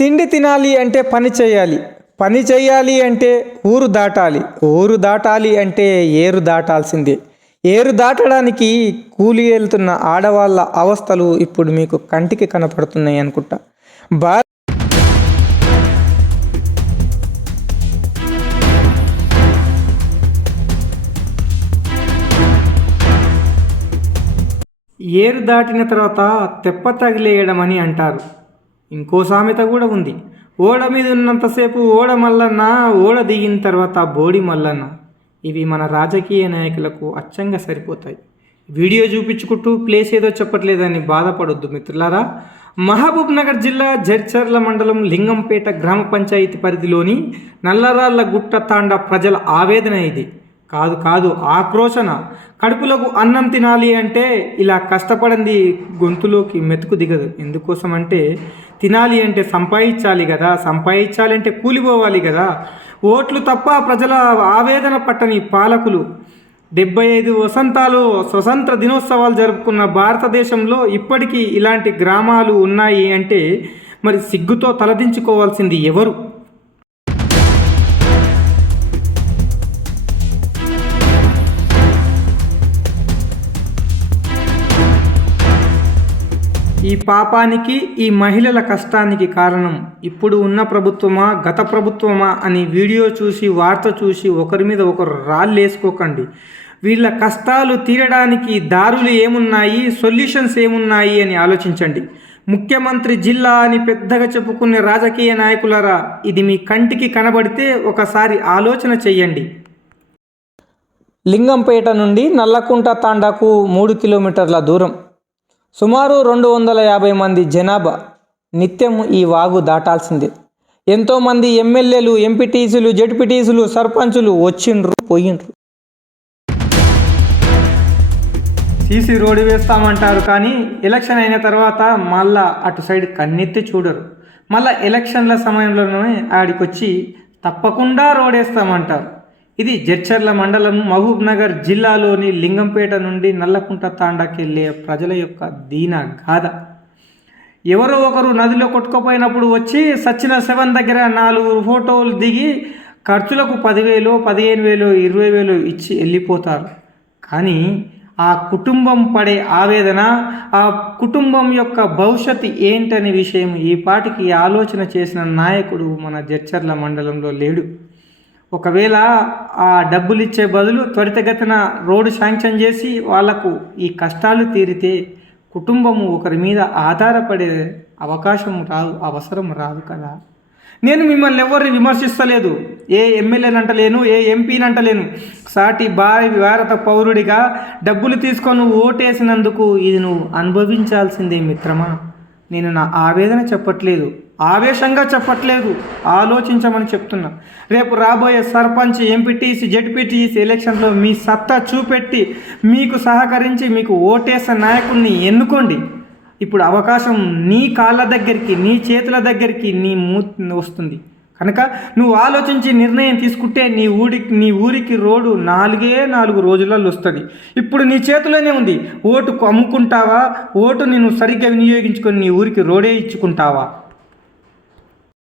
తిండి తినాలి అంటే పని చేయాలి. పని చేయాలి అంటే ఊరు దాటాలి. ఊరు దాటాలి అంటే ఏరు దాటాల్సిందే. ఏరు దాటడానికి కూలి వెళ్తున్న ఆడవాళ్ళ అవస్థలు ఇప్పుడు మీకు కంటికి కనపడుతున్నాయి అనుకుంటా. బా ఏరు దాటిన తర్వాత తెప్ప తగిలేయడం అని అంటారు. ఇంకో సామెత కూడా ఉంది. ఓడ మీద ఉన్నంతసేపు ఓడ మల్లన్న ఓడ దిగిన తర్వాత బోడి మల్లన్న. ఇవి మన రాజకీయ నాయకులకు అచ్చంగా సరిపోతాయి. వీడియో చూపించుకుంటూ ప్లేస్ ఏదో చెప్పట్లేదని బాధపడొద్దు మిత్రులారా. మహబూబ్ నగర్ జిల్లా జడ్చర్ల మండలం లింగంపేట గ్రామ పంచాయతీ పరిధిలోని నల్లరాళ్ళ గుట్ట తాండ ప్రజల ఆవేదన ఇది. కాదు కాదు ఆక్రోశన. కడుపులకు అన్నం తినాలి అంటే ఇలా కష్టపడింది గొంతులోకి మెతుకు దిగదు. ఎందుకోసం అంటే తినాలి అంటే సంపాదించాలి కదా సంపాదించాలి అంటే కూలిపోవాలి కదా. ఓట్లు తప్ప ప్రజల ఆవేదన పట్టని పాలకులు. డెబ్బై ఐదు వసంతాలు స్వతంత్ర దినోత్సవాలు జరుపుకున్న భారతదేశంలో ఇప్పటికీ ఇలాంటి గ్రామాలు ఉన్నాయి అంటే మరి సిగ్గుతో తలదించుకోవాల్సింది ఎవరు? ఈ పాపానికి ఈ మహిళల కష్టానికి కారణం ఇప్పుడు ఉన్న ప్రభుత్వమా గత ప్రభుత్వమా అని వీడియో చూసి వార్త చూసి ఒకరి మీద ఒకరు రాళ్ళేసుకోకండి. వీళ్ళ కష్టాలు తీరడానికి దారులు ఏమున్నాయి సొల్యూషన్స్ ఏమున్నాయి అని ఆలోచించండి. ముఖ్యమంత్రి జిల్లా అని పెద్దగా చెప్పుకునే రాజకీయ నాయకులరా ఇది మీ కంటికి కనబడితే ఒకసారి ఆలోచన చెయ్యండి. లింగంపేట నుండి నల్లకుంట తాండాకు మూడు కిలోమీటర్ల దూరం. సుమారు రెండు వందల యాభై మంది జనాభా నిత్యం ఈ వాగు దాటాల్సిందే. ఎంతోమంది ఎమ్మెల్యేలు ఎంపీటీసీలు జడ్పీటీసీలు సర్పంచులు వచ్చిండ్రు పోయిండ్రు. సీసీ రోడ్డు వేస్తామంటారు కానీ ఎలక్షన్ అయిన తర్వాత మళ్ళా అటు సైడ్ కన్నెత్తి చూడరు. మళ్ళా ఎలక్షన్ల సమయంలోనే ఆడికొచ్చి తప్పకుండా రోడ్ వేస్తామంటారు. ఇది జడ్చర్ల మండలం మహబూబ్ నగర్ జిల్లాలోని లింగంపేట నుండి నల్లకుంట తాండాకెళ్ళే ప్రజల యొక్క దీన గాథ. ఎవరో ఒకరు నదిలో కొట్టుకుపోయినప్పుడు వచ్చి సచిన సెవెన్ దగ్గర నాలుగు ఫోటోలు దిగి ఖర్చులకు పదివేలు పదిహేను వేలు ఇరవై వేలు ఇచ్చి వెళ్ళిపోతారు. కానీ ఆ కుటుంబం పడే ఆవేదన ఆ కుటుంబం యొక్క భవిష్యత్తు ఏంటనే విషయం ఈ పాటికి ఆలోచన చేసిన నాయకుడు మన జడ్చర్ల మండలంలో లేడు. ఒకవేళ ఆ డబ్బులు ఇచ్చే బదులు త్వరితగతిన రోడ్డు శాంక్షన్ చేసి వాళ్ళకు ఈ కష్టాలు తీరితే కుటుంబము ఒకరి మీద ఆధారపడే అవకాశం రాదు అవసరం రాదు కదా. నేను మిమ్మల్ని ఎవరిని విమర్శిస్తలేదు. ఏ ఎమ్మెల్యేని అంటలేను ఏ ఎంపీని అంటలేను సాటి భార్య భారత పౌరుడిగా డబ్బులు తీసుకొని ఓటేసినందుకు ఇది నువ్వు అనుభవించాల్సిందే మిత్రమా? నేను నా ఆవేదన చెప్పట్లేదు. ఆవేశంగా చెప్పట్లేదు. ఆలోచించమని చెప్తున్నా. రేపు రాబోయే సర్పంచ్ ఎంపీటీసీ జడ్పీటీసీ ఎలక్షన్లో మీ సత్తా చూపెట్టి మీకు సహకరించి మీకు ఓటేసే నాయకుడిని ఎన్నుకోండి. ఇప్పుడు అవకాశం నీ కాళ్ళ దగ్గరికి నీ చేతుల దగ్గరికి నీ మూ వస్తుంది. కనుక నువ్వు ఆలోచించి నిర్ణయం తీసుకుంటే నీ ఊరికి నీ ఊరికి రోడ్డు నాలుగే నాలుగు రోజులలో వస్తుంది. ఇప్పుడు నీ చేతిలోనే ఉంది. ఓటు అమ్ముకుంటావా? ఓటు నేను సరిగ్గా వినియోగించుకొని నీ ఊరికి రోడే ఇచ్చుకుంటావా?